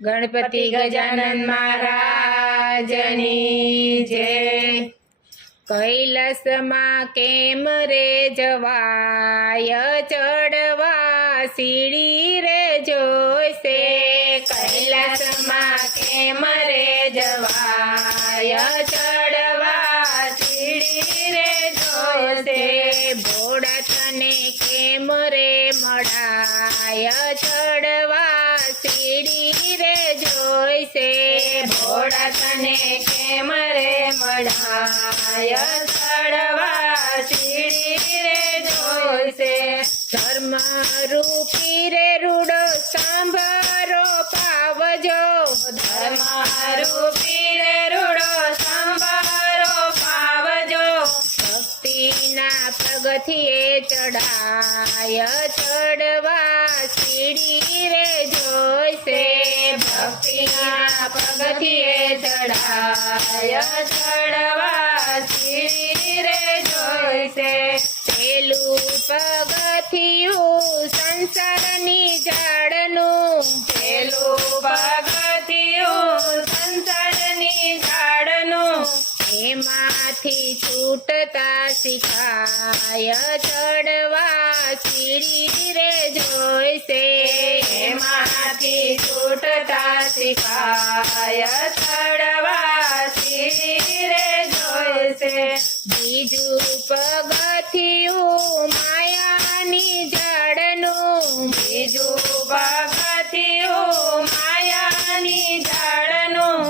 ગણપતિ ગજાનન મહારાજની જય। કૈલાસમાં કેમ રે જવાય, ચડવા સીડી રે જોઈશે। કૈલાસમાં કેમ રે જવાય, ચડવા સીડી રે જોઈશે। ભોળા તને કેમ રે મળાય, ચડવા સીડી રે જોઈશે। ભોળા તને કેમ રે મળાય, ચડવા સીડી રે જોઈશે। ધર્મ રૂપી રે રૂડો સાંભળો પાવજો, ધર્મ રૂપી રે રૂડો સાંભળો પાવજો। ભક્તિના પગથિયે ચડાય, ચડવા સીડી રે જોઈશે। ભક્તિના પગથિયે ચડાય, ચડવા સીડી રે જોઈશે। પેલું પગથિયું સંસારની ઝાડનું, પેલું પગથિયું સંસારની ઝાડનું, એમાંથી છૂટતા શીખાય, ચડવા સીડી રે જોઈશે। એમાંથી છૂટતા શીખાય, ચડવા સીડી રે જોઈશે। બીજું પગથિયું માયાની ઝાડનું, બીજું પગથિયું માયાની ઝાડનું,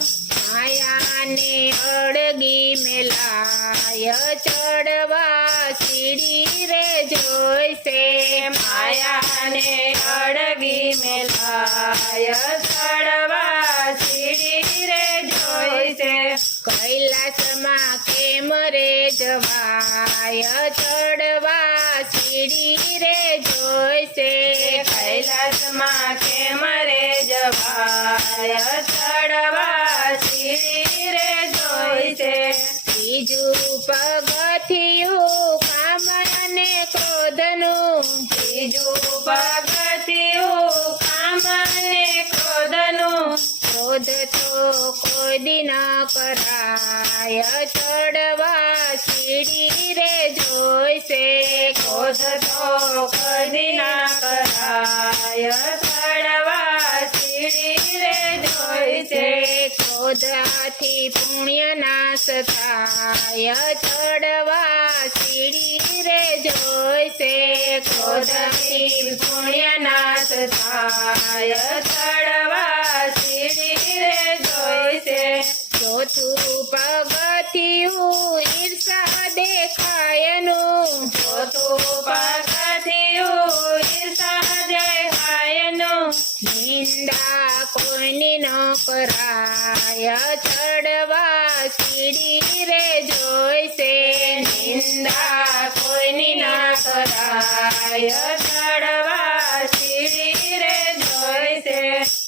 માયાને અડગી મેલાય, ચડવા સીડી રે જોઈશે। માયાને અડગી મેલાય, ચડવા સીડી રે જોઈશે। કૈલાસમાં કેમ રે જવાય, ચડવા સીડી રે જોઈશે। કૈલાસમાં કેમ રે જવાય, ચડવા સીડી રે જોઈશે। બીજું પગથિયું કામ અને ક્રોધનું, બીજું પગથિયું કામ અને ક્રોધનું, ક્રોધ તો કોઈ દી ન કરાય, ચડવા સીડી રે જોઈશે। ક્રોધ તો કોઈ દી ન કરાય, ચડવા સીડી રે જોઈશે। ક્રોધથી પુણ્ય નાશ થાય, ચડવા સીડી રે જોઈશે। ક્રોધથી પુણ્ય નાશ થાય, ચડવા સીડી રે જોઈશે। ચોથું પગથિયું ઈર્ષા દેખાયનું, ચોથું પગથિયું ઈર્ષા દેખાયનું, નિંદા કોઈની ન કરાય, ચડવા સીડી રે જોઈશે। નિંદા કોઈની ન કરાય, ચડવા સીડી રે જોઈશે।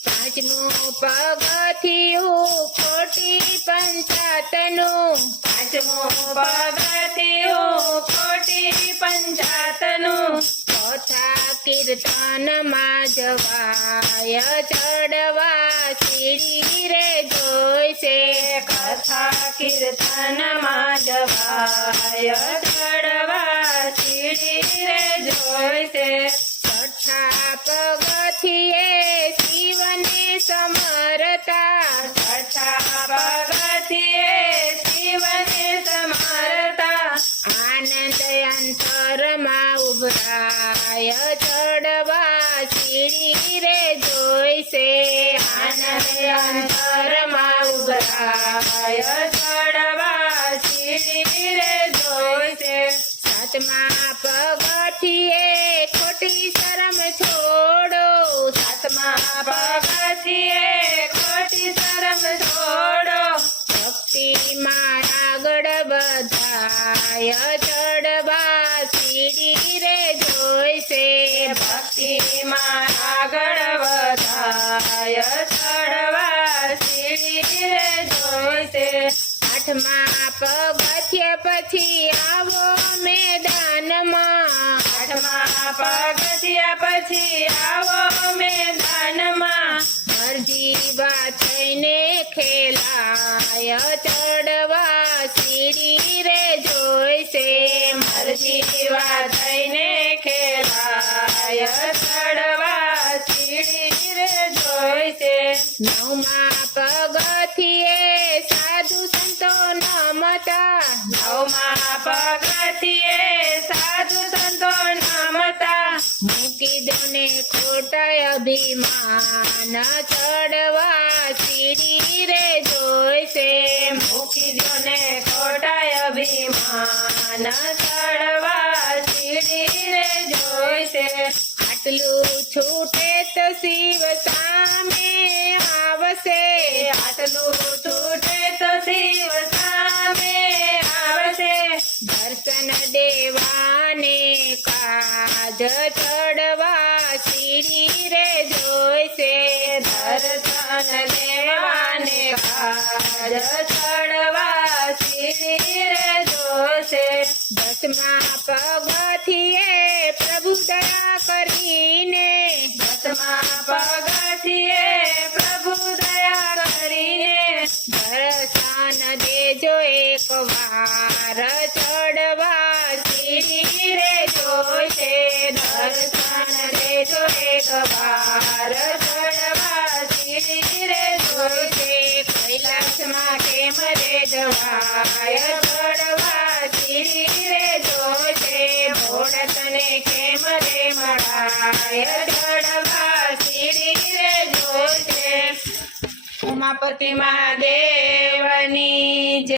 પાંચમું પગથિયું ખોટી પંચાતનું, પાંચમું પગથિયું ખોટી પંચાતનું, કથા કીર્તનમાં જવાય, ચડવા સીડી રે જોઈશે। કથા કીર્તનમાં જવાય, ચડવા સીડી રે જોઈશે। છઠ્ઠા પગથિયે શિવને સમરતા, છઠ્ઠા પગથિયે શિવને સમરતા, આનંદ અંતરમાં ઉભરાય, ચડવા સીડી રે જોઈશે। આનંદ અંતરમાં ઉભરાય, ચડવા સીડી રે જોઈશે। સાતમા પગથિયે ખોટી શરમ છોડો, સાતમા પગથિયે ખોટી શરમ છોડો, ભક્તિમાં આગળ વધાય, ચડવા સીડી રે જોઈશે। ભક્તિમાં આગળ વધાય, ચડવા સીડી રે જોઈશે। આઠમા પગથિયે પછી આવો મેદાનમાં, આઠમા પગથિયા પછી આવો મેદાનમાં, નવમા પગથિયે સાધુ સંતો નમતા નવમા પગથિયે સાધુ સંતો નમતા મૂકી દો ને ખોટા અભિમાન ચડવા સીડી રે જોઈશે મૂકી દો ને ખોટા અભિમાન ચડવા સીડી રે જોઈશે આટલું છૂટે તો શિવ સામે આવશે આટલું છૂટે તો શિવ સામે આવશે દર્શન દેવાને કાજ ચડવા સીડી રે જોઈશે દર્શન દેવાને કાજ ચડવા સીડી રે જોશે દસમા પગથિયે પ્રભુ દયા કરીને દસમા પગથિયે પ્રભુ દયા કરીને દર્શન દેજો એક વાર ચડવા સીડી રે જોશે દર્શન દેજો એક વાર ચડવા સીડી રે જોશે કૈલાસમાં કેમ રે જવાય ચડવા સીડી રે જોશે ભોળતને કેમ રે મળાય ચડવા સીડી રે જોશે ઉમાપતિ મહાદેવની જય.